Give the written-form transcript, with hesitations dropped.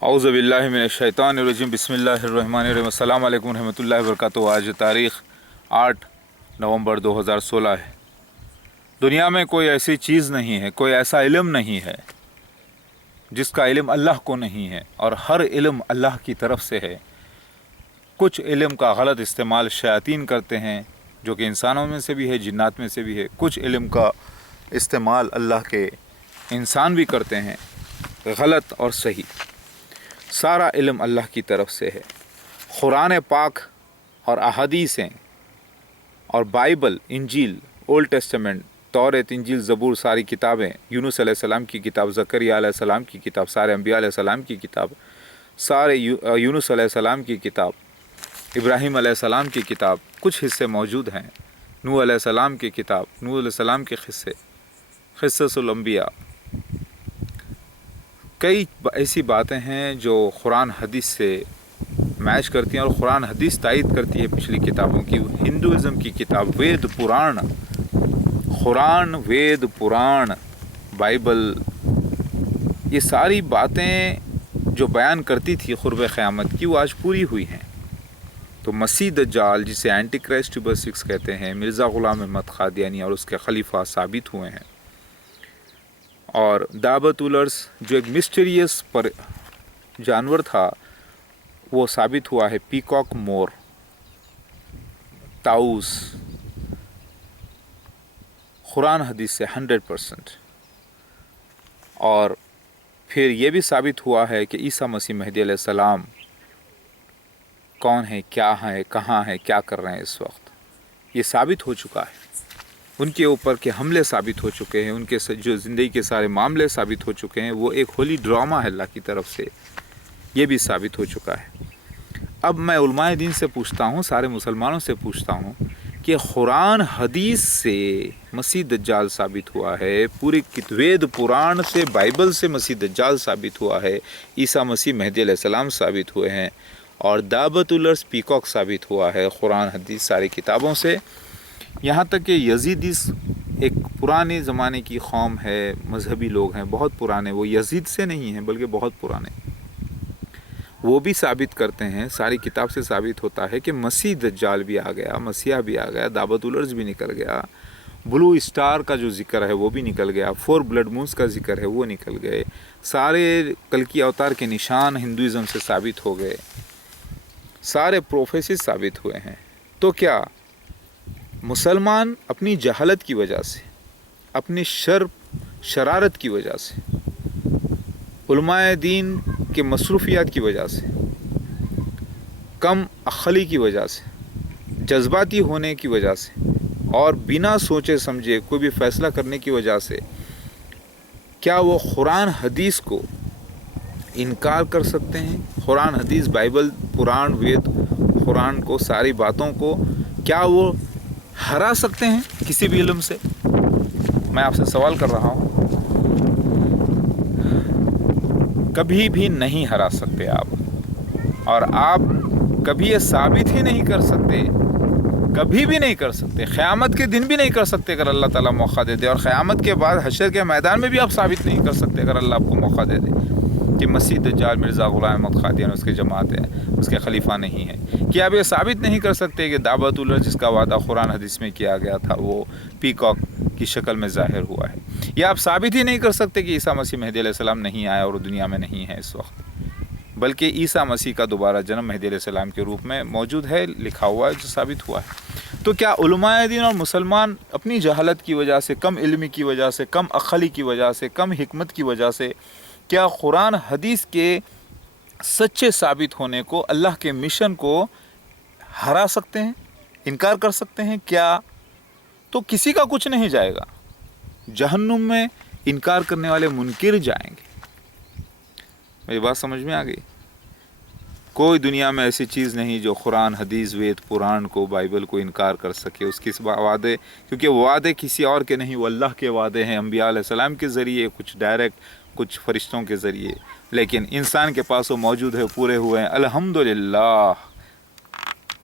औज़ु बिल्लाहि मिनश्शैतानिर्रजीम बिस्मिल्लाहिर्रहमानिर्रहीम अस्सलामु अलैकुम रहमतुल्लाहि व बरकातुहू। आज तारीख़ 8 नवंबर 2016 है। दुनिया में कोई ऐसी चीज़ नहीं है, कोई ऐसा इल्म नहीं है जिसका इल्म अल्लाह को नहीं है, और हर इल्म अल्लाह की तरफ से है। कुछ इल्म का गलत इस्तेमाल शयातीन करते हैं, जो कि इंसानों में से भी है, जिन्नात में से भी है। कुछ इल्म का इस्तेमाल अल्लाह के इंसान भी करते हैं, गलत और सही। सारा इल्म अल्लाह की तरफ से है। कुरान पाक और अहादीसें और बाइबल, इंजील, ओल्ड टेस्टामेंट, तौरात, इंजील, ज़बूर, सारी किताबें, यूनुस अलैहिस्सलाम की किताब, ज़करिया अलैहिस्सलाम की किताब, सारे अंबिया अलैहिस्सलाम की किताब, सारे यूनुस अलैहिस्सलाम की किताब, इब्राहीम अलैहिस्सलाम की किताब, कुछ हिस्से मौजूद हैं। नूह अलैहिस्सलाम की किताब, नूह अलैहिस्सलाम के किस्से, क़िस्सतुल अंबिया, कई ऐसी बातें हैं जो कुरान हदीस से मैच करती हैं और कुरान हदीस तायद करती है पिछली किताबों की। हिंदुज़म की किताब वेद पुराण, कुरान, वेद पुराण, बाइबल, ये सारी बातें जो बयान करती थी क़ुर्ब क़यामत की, वो आज पूरी हुई हैं। तो मसीह दज्जाल, जिसे एंटी क्राइस्ट नंबर 6 कहते हैं, मिर्ज़ा ग़ुलाम अहमद क़ादियानी और उसके खलीफा साबित हुए हैं। और दाबतुलर्स, जो एक मिस्टीरियस पर जानवर था, वो साबित हुआ है पीकॉक मोर, ताऊस, कुरान हदीस से 100%। और फिर ये भी साबित हुआ है कि ईसा मसीह महदी अलैहिस्सलाम कौन है, क्या है, कहाँ है, क्या कर रहे हैं इस वक्त, ये साबित हो चुका है। उनके ऊपर के हमले साबित हो चुके हैं, उनके जो ज़िंदगी के सारे मामले साबित हो चुके हैं, वो एक होली ड्रामा है अल्लाह की तरफ से, ये भी साबित हो चुका है। अब मैं उलमाए दीन से पूछता हूँ, सारे मुसलमानों से पूछता हूँ कि कुरान हदीस से मसीह दज्जाल साबित हुआ है, पूरी वेद पुराण से, बाइबल से मसीह दज्जाल साबित हुआ है, ईसा मसीह महदी अलैहिस्सलाम साबित हुए हैं, और दाबतुलर्स पीकॉक साबित हुआ है कुरान हदीस सारी किताबों से। यहाँ तक कि यजीदीस एक पुराने ज़माने की कौम है, मजहबी लोग हैं, बहुत पुराने, वो यजीद से नहीं हैं बल्कि बहुत पुराने, वो भी साबित करते हैं, सारी किताब से साबित होता है कि मसीह दज्जाल भी आ गया, मसीहा भी आ गया, दाबतुलर्स भी निकल गया, ब्लू स्टार का जो जिक्र है वो भी निकल गया, 4 ब्लड मून्स का जिक्र है वो निकल गए, सारे कल की अवतार के निशान हिंदुज़म से साबित हो गए, सारे प्रोफेसीज साबित हुए हैं। तो क्या मुसलमान अपनी जहालत की वजह से, अपनी शरारत की वजह से, उलमाए दीन के मसरूफियात की वजह से, कम अक्ली की वजह से, जज्बाती होने की वजह से, और बिना सोचे समझे कोई भी फ़ैसला करने की वजह से, क्या वो कुरान हदीस को इनकार कर सकते हैं? कुरान हदीस, बाइबल, पुराण, वेद, कुरान को, सारी बातों को क्या वो हरा सकते हैं किसी भी इल्म से? मैं आपसे सवाल कर रहा हूँ। कभी भी नहीं हरा सकते आप, और आप कभी ये साबित ही नहीं कर सकते, कभी भी नहीं कर सकते, क़यामत के दिन भी नहीं कर सकते अगर अल्लाह ताला मौका दे दे, और क़यामत के बाद हशर के मैदान में भी आप साबित नहीं कर सकते अगर अल्लाह आपको मौका दे दे कि मसीह दज्जाल मिर्ज़ा ग़ुलाम अहमद क़ादियानी उसके जमात है, उसके खलीफा नहीं है। कि आप ये साबित नहीं कर सकते कि दाबतुलर्स जिसका वादा कुरान हदीस में किया गया था वो पीकॉक की शक्ल में ज़ाहिर हुआ है। या आप साबित ही नहीं कर सकते कि ईसा मसीह महदी अलैहिस्सलाम नहीं आया और दुनिया में नहीं है इस वक्त, बल्कि ईसा मसीह का दोबारा जन्म महदी अलैहिस्सलाम के रूप में मौजूद है, लिखा हुआ है, जो साबित हुआ है। तो क्या उलमाए दीन और मुसलमान अपनी जहालत की वजह से, कम इल्मी की वजह से, कम अक्ली की वजह से, कम हिकमत की वजह से, क्या कुरान हदीस के सच्चे साबित होने को, अल्लाह के मिशन को हरा सकते हैं, इनकार कर सकते हैं क्या? तो किसी का कुछ नहीं जाएगा, जहन्नुम में इनकार करने वाले मुनकिर जाएंगे। मेरी बात समझ में आ गई? कोई दुनिया में ऐसी चीज़ नहीं जो कुरान हदीस, वेद पुराण को, बाइबल को इनकार कर सके। उसके वादे, क्योंकि वादे किसी और के नहीं, वो अल्लाह के वादे हैं, अंबिया अलैहिस्सलाम के ज़रिए, कुछ डायरेक्ट, कुछ फरिश्तों के ज़रिए, लेकिन इंसान के पास वो मौजूद है, पूरे हुए हैं, अल्हम्दुलिल्लाह।